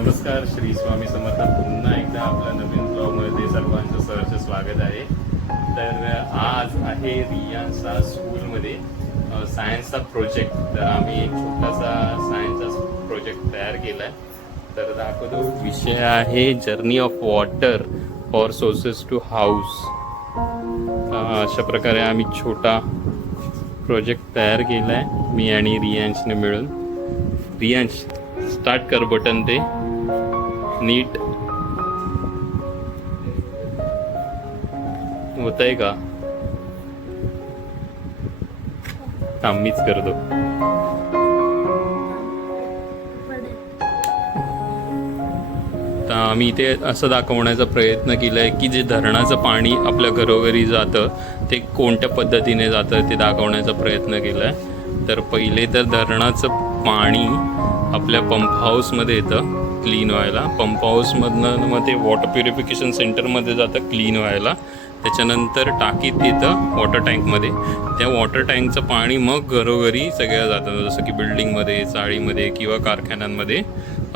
नमस्कार, श्री स्वामी समर्थ. पुन्हा एकदा आपल्या नवीन ब्लॉगमध्ये सर्वांचं सहर्ष स्वागत आहे. तर आज आहे रियांचा स्कूलमध्ये सायन्सचा प्रोजेक्ट. तर आम्ही एक छोटासा सायन्सचा प्रोजेक्ट तयार केला आहे. तर दाखवतो. विषय आहे journey of water for sources to house. अशा प्रकारे आम्ही छोटा प्रोजेक्ट तयार केला आहे, मी आणि रियांशने मिळून. रियांश, स्टार्ट कर बटन ते नीट होत आहे का? मीच करतो. तर आम्ही इथे असं दाखवण्याचा प्रयत्न केला आहे की जे धरणाचं पाणी आपल्या घरोघरी जातं ते कोणत्या पद्धतीने जातं ते दाखवण्याचा प्रयत्न केला आहे. तर पहिले तर धरणाचं पाणी आपल्या पंप हाऊसमध्ये येतं क्लीन व्हायला. पंप हाऊसमधनं मग ते वॉटर प्युरिफिकेशन सेंटरमध्ये जातं क्लीन व्हायला. त्याच्यानंतर टाकीत येतं वॉटर टँकमध्ये. त्या वॉटर टँकचं पाणी मग घरोघरी सगळ्या जातं, जसं की बिल्डिंगमध्ये, चाळीमध्ये किंवा कारखान्यांमध्ये,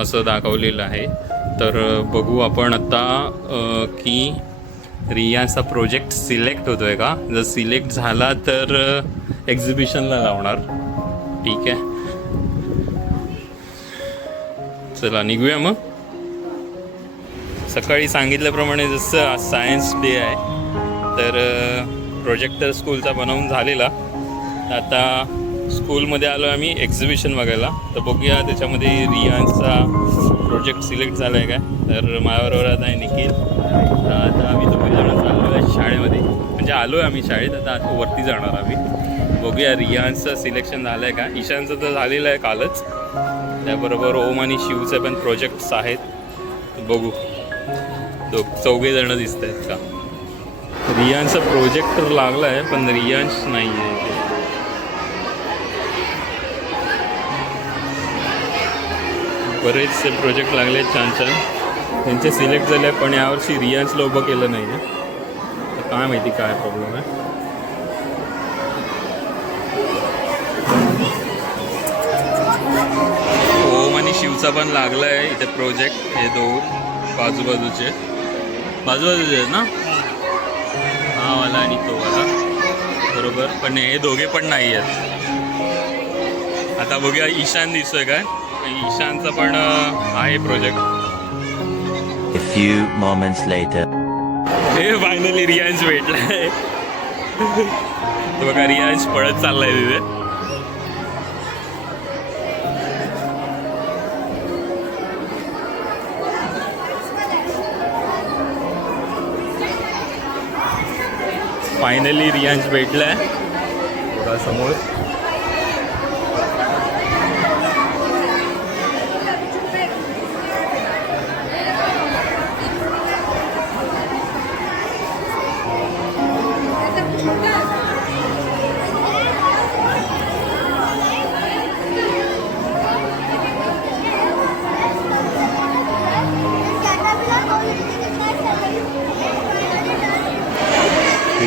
असं दाखवलेलं आहे. तर बघू आपण आता की रियांचा प्रोजेक्ट सिलेक्ट होतो आहे का. जर सिलेक्ट झाला तर एक्झिबिशनला लावणार. ठीक आहे, चला निघूया मग. सकाळी सांगितल्याप्रमाणे जसं आज सायन्स डे आहे, तर प्रोजेक्ट तर स्कूलचा बनवून झालेला. आता स्कूलमध्ये आलो आम्ही एक्झिबिशन बघायला. तर बघूया त्याच्यामध्ये रियांचा प्रोजेक्ट सिलेक्ट झाला आहे काय. तर माझ्याबरोबर आता आहे निखिल. आता आम्ही दोघेजण चाललो आहे शाळेमध्ये, म्हणजे आलो आहे आम्ही शाळेत. आता वरती जाणार आम्ही. बघूया रियांचं सिलेक्शन झालं आहे का. ईशानचं तर झालेलं आहे कालच. त्याबरोबर ओम आणि शिवचे पण प्रोजेक्ट्स आहेत. बघू चौघे जण दिसत आहेत का. रियांचा प्रोजेक्ट तर लागला आहे पण रियांश नाही आहे. बरेचसे प्रोजेक्ट लागले आहेत छान छान, त्यांचे सिलेक्ट झाले आहे. पण यावर्षी रियांशला उभं केलं नाही आहे. तर काय माहिती काय प्रॉब्लेम आहे. ओम आणि शिवचा पण लागला आहे इथे प्रोजेक्ट. हे दोन बाजूबाजूचे आहेत ना, हा वाला आणि तो वाला, बरोबर. पण हे दोघे पण नाही आहेत. आता बघूया ईशान दिसतोय काय. ईशानचा पण आहे project. A few moments later. हे फायनली रियांश भेटलाय. तो बघा रियांश पळत चाललाय तिथे. फायनली रियांश भेटलाय बघा समोर.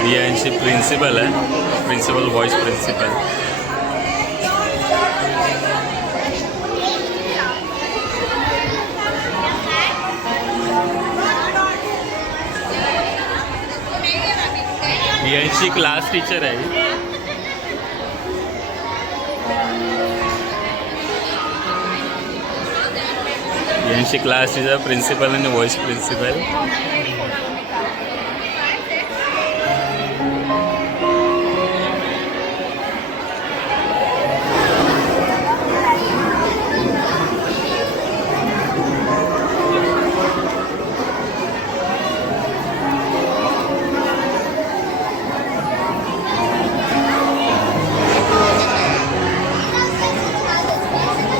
रियांशी प्रिन्सिपल आहे, principal vice principal. Riyanshi class teacher आहे. रियांशी क्लास टीचर, प्रिन्सिपल आणि व्हॉइस प्रिन्सिपल.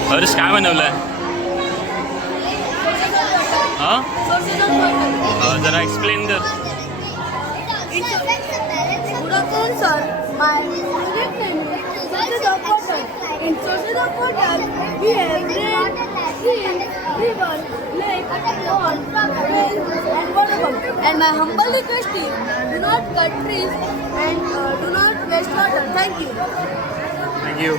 हर्ष काय बनवलंय? हां, जरा एक्सप्लेन कर. And my humble request is, do not cut trees and do not waste water. Thank you. Thank you.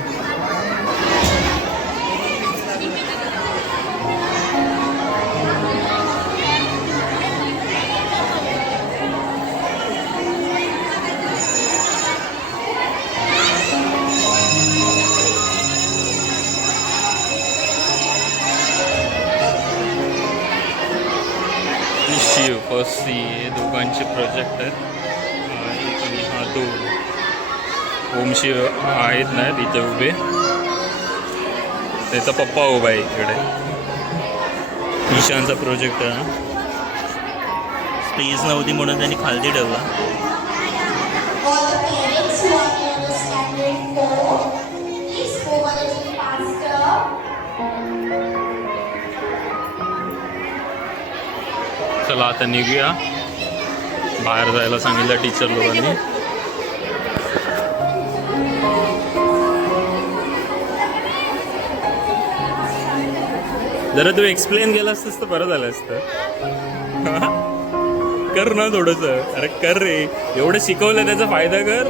Shiv first C हे दोघांचे project आहेत. एक आणि हा तो ओम शिव आहेत ना तिथे उभे. त्याचा पप्पा उभा आहे इकडे. ईशानचा प्रोजेक्ट आहे. स्पेस नव्हती म्हणून त्यांनी खालती ठेवला. All the parents who are near the standard 4, please move a little faster. चला आता निघूया. बाहेर जायला सांगितलं टीचर लोकांनी. जरा तू एक्सप्लेन केलं असतंस तर बरं झालं असतं. कर ना थोडस. अरे कर रे, एवढं शिकवलं त्याचा फायदा कर.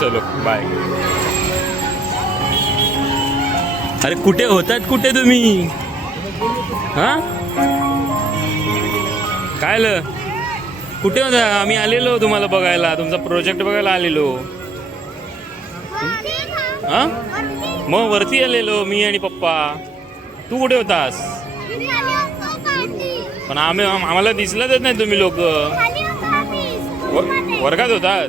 चलो बाय. अरे कुठे होतात कुठे तुम्ही? हा काय ल कुठे होता? आम्ही आलेलो तुम्हाला बघायला, तुमचा प्रोजेक्ट बघायला आलेलो. हा मग वरती आलेलो मी आणि पप्पा. तू कुठे होतास? पण आम्हाला दिसलंच नाही तुम्ही लोक. वर्गात होतात.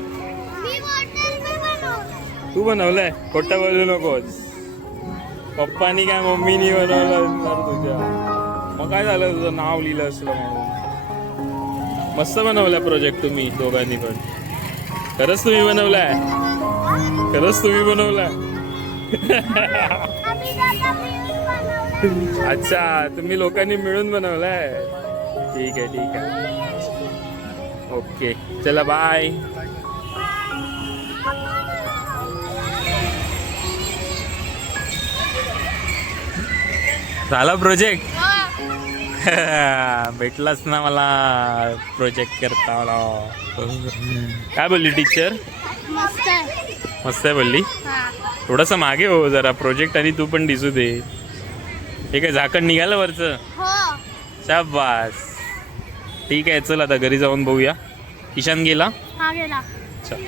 तू बनवलंय? खोटं बोलू नकोस. पप्पानी काय मम्मीनी बनवलं तर तुझ्या. मग काय झालं तुझं नाव लिहिलं असलं म्हणून. मस्त बनवलाय प्रोजेक्ट तुम्ही दोघांनी पण. खरंच तुम्ही बनवलाय? खरंच तुम्ही बनवलाय? अच्छा तुम्ही लोकांनी मिळून बनवलाय. ठीक आहे ठीक आहे. ओके चला बाय. झाला प्रोजेक्ट? भेटलाच ना मला प्रोजेक्ट करता मला. काय बोलली टीचर? मस्त आहे बोलली. थोडंसं मागे हो जरा. प्रोजेक्ट आणि तू पण दिसू दे. हे काय झाकण निघालं वरचं? शाबास. ठीक आहे चल आता घरी जाऊन बघूया. ईशान गेला? हा गेला. चल.